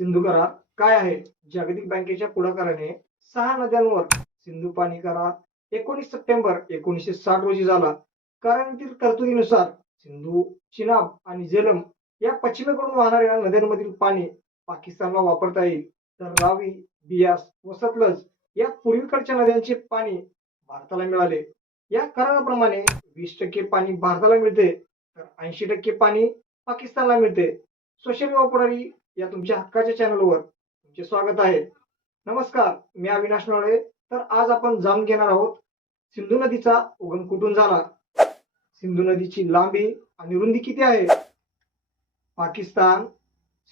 सिंधू करार काय आहे? जागतिक बँकेच्या पुढाकाराने सहा नद्यांवर सिंधू पाणी करार एकोणीस सप्टेंबर एकोणीसशे साठ रोजी झाला. करारातील तरतुदीनुसार सिंधू चिनाब आणि झेलम या पश्चिमेकडून वाहणाऱ्या नद्यांमधील पाणी पाकिस्तानला वापरता येईल. तर रावी बियास व सतलज या पूर्वीकडच्या नद्यांचे पाणी भारताला मिळाले. या कराराप्रमाणे वीस टक्के पाणी भारताला मिळते. तर ऐंशी टक्के पाणी पाकिस्तानला मिळते. सोशल वापरारी या तुमच्या हक्काच्या चॅनलवर तुमचे स्वागत आहे. नमस्कार मी अविनाश नवळे. तर आज आपण जाणून घेणार आहोत सिंधू नदीचा उगम कुठून झाला? सिंधू नदीची लांबी आणि रुंदी किती आहे? पाकिस्तान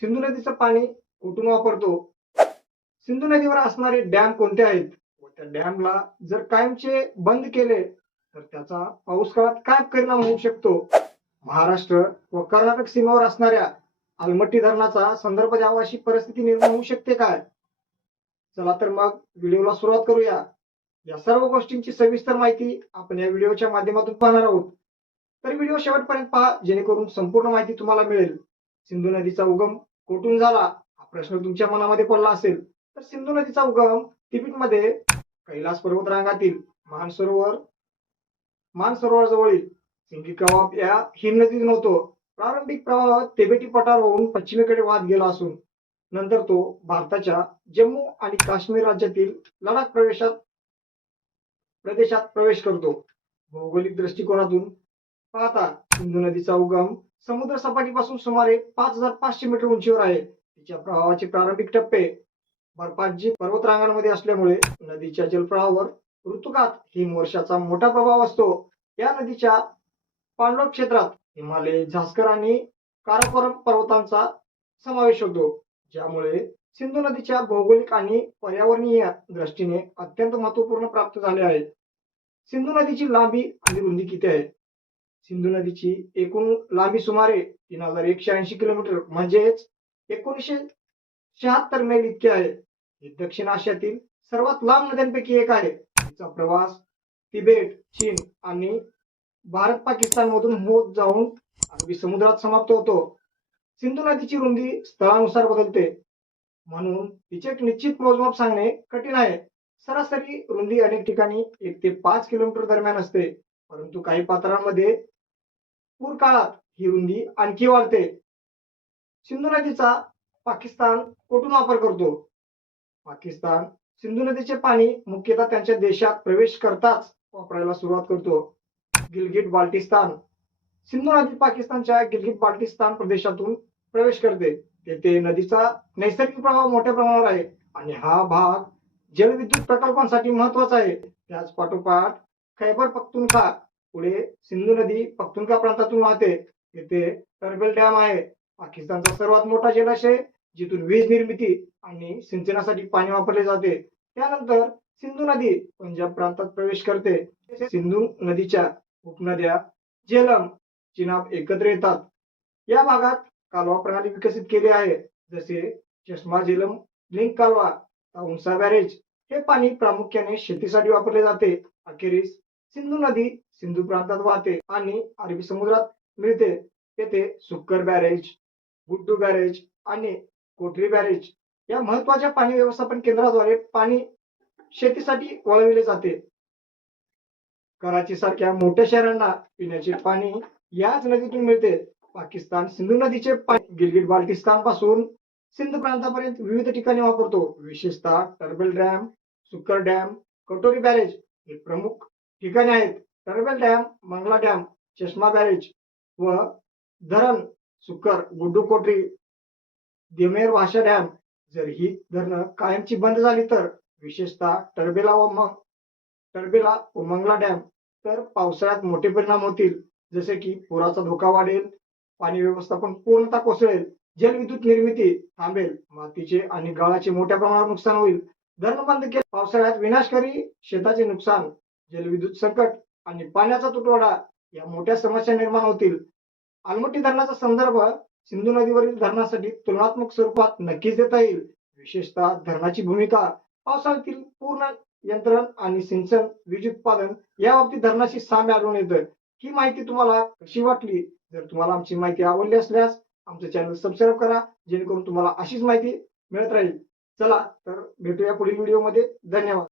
सिंधू नदीचं पाणी कुठून वापरतो? सिंधू नदीवर असणारे डॅम कोणते आहेत? व त्या डॅमला जर कायमचे बंद केले तर त्याचा पाऊस काळात काय परिणाम होऊ शकतो? महाराष्ट्र व कर्नाटक सीमेवर असणाऱ्या आलमट्टी धरणाचा संदर्भ द्यावा अशी परिस्थिती निर्माण होऊ शकते काय चला तर मग व्हिडिओला सुरुवात करूया. या सर्व गोष्टींची सविस्तर माहिती आपण या व्हिडिओच्या माध्यमातून पाहणार आहोत. तर व्हिडिओ शेवटपर्यंत पहा जेणेकरून संपूर्ण माहिती तुम्हाला मिळेल. सिंधू नदीचा उगम कुठून झाला? हा प्रश्न तुमच्या मनामध्ये पडला असेल. तर सिंधू नदीचा उगम तिबेटमध्ये कैलास पर्वत रांगातील मानसरोवर मानसरोवराजवळील सिंगिकावाप या हिमनदीतून होतो प्रारंभिक प्रवाह तिबेटी पठारावरून पश्चिमेकडे वाहत गेला असून नंतर तो भारताच्या जम्मू आणि काश्मीर राज्यातील लडाख प्रवेशात प्रदेशात प्रवेश करतो. भौगोलिक दृष्टिकोनातून पाहता सिंधू नदीचा उगम समुद्र सपाटीपासून सुमारे पाच हजार पाचशे मीटर उंचीवर आहे. तिच्या प्रवाहाचे प्रारंभिक टप्पे बर्फाजी पर्वतरांगांमध्ये असल्यामुळे नदीच्या जलप्रवाहावर ऋतुकात हिमवर्षाचा मोठा प्रभाव असतो. या नदीच्या पांडव क्षेत्रात हिमालय झास्कर आणि काराकोरम पर्वतांचा समावेश होतो. ज्यामुळे सिंधू नदीच्या भौगोलिक आणि पर्यावरणीय दृष्टीने अत्यंत महत्त्वपूर्ण प्राप्त झाले आहे. सिंधू नदीची लांबी आणि रुंदी किती आहे? सिंधू नदीची एकूण लांबी सुमारे तीन हजार एकशे ऐंशी किलोमीटर म्हणजेच एकोणीसशे शहात्तर मैल इतके आहे. ही दक्षिण आशियातील सर्वात लांब नद्यांपैकी एक आहे. तिचा प्रवास तिबेट चीन भारत पाकिस्तान मधून होत जाऊन अगदी समुद्रात समाप्त होतो. सिंधू नदीची रुंदी स्थळानुसार बदलते. म्हणून तिचे एक निश्चित मोजमाप सांगणे कठीण आहे. सरासरी रुंदी अनेक ठिकाणी एक ते पाच किलोमीटर दरम्यान असते. परंतु काही पात्रांमध्ये पूर काळात ही रुंदी आणखी वाढते. सिंधू नदीचा पाकिस्तान कुठून वापर करतो? पाकिस्तान सिंधू नदीचे पाणी मुख्यतः त्यांच्या देशात प्रवेश करताच वापरायला सुरुवात करतो. गिलगिट बाल्टिस्तान. सिंधू नदी पाकिस्तानच्या गिलगिट बाल्टिस्तान प्रदेशातून प्रवेश करते. तेथे नदीचा नैसर्गिक प्रवाह मोठ्या प्रमाणावर आहे आणि हा भाग जलविद्युत प्रकल्पांसाठी महत्त्वाचा आहे. त्याच पाठोपाठ खैबर पख्तुनखा पुढे सिंधू नदी पख्तुनखा प्रांतातून वाहते. येथे टर्बेल डॅम आहे. पाकिस्तानचा सर्वात मोठा जलाशय जिथून वीज निर्मिती आणि सिंचनासाठी पाणी वापरले जाते. त्यानंतर सिंधू नदी पंजाब प्रांतात प्रवेश करते. सिंधू नदीच्या उपनद्या झेलम चिनाब एकत्र येतात. या भागात कालवा प्रणाली विकसित केली आहे. जसे चष्मा झेलम लिंक कालवा ताउन्सा बॅरेज हे पाणी प्रामुख्याने शेतीसाठी वापरले जाते. अखेरीस सिंधू नदी सिंधू प्रांतात वाहते आणि अरबी समुद्रात मिळते. येथे सुक्कर बॅरेज गुड्डू बॅरेज आणि कोठरी बॅरेज या महत्त्वाच्या पाणी व्यवस्थापन केंद्राद्वारे पाणी शेतीसाठी वळविले जाते. कराची सारख्या मोठ्या शहरांना पिण्याचे पाणी याच नदीतून मिळते. पाकिस्तान सिंधू नदीचे पाणी गिलगिट बाल्टिस्तानपासून सिंध प्रांतापर्यंत विविध ठिकाणी वापरतो. विशेषतः Tarbela dam Sukkur dam Kotri barrage हे प्रमुख ठिकाणे आहेत. Tarbela dam Mangla dam Chashma barrage व धरण सुकर गुड्डू कोटरी दिमेर भाषा डॅम. जर ही धरणं कायमची बंद झाली तर विशेषतः टर्बेला व मग टरबेला उमंगला डॅम तर पावसाळ्यात मोठे परिणाम होतील. जसे की पुराचा धोका वाढेल पाणी व्यवस्थापन पूर्णतः कोसळेल जलविद्युत निर्मिती थांबेल मातीचे आणि गाळाचे मोठ्या प्रमाणावर नुकसान होईल. धरण बंद केले. पावसाळ्यात विनाशकारी शेताचे नुकसान जलविद्युत संकट आणि पाण्याचा तुटवडा या मोठ्या समस्या निर्माण होतील. आलमट्टी धरणाचा संदर्भ सिंधू नदीवरील धरणासाठी तुलनात्मक स्वरूपात नक्कीच देता येईल. विशेषतः धरणाची भूमिका पावसाळ्यातील पूर्ण यंत्रण आणि सिंचन वीज उत्पादन या बाबतीत धरणाशी साम्य आढळून येतं ही माहिती तुम्हाला कशी वाटली? जर तुम्हाला आमची माहिती आवडली असल्यास आमचं चॅनल सबस्क्राईब करा जेणेकरून तुम्हाला अशीच माहिती मिळत राहील. चला तर भेटूया पुढील व्हिडिओमध्ये धन्यवाद.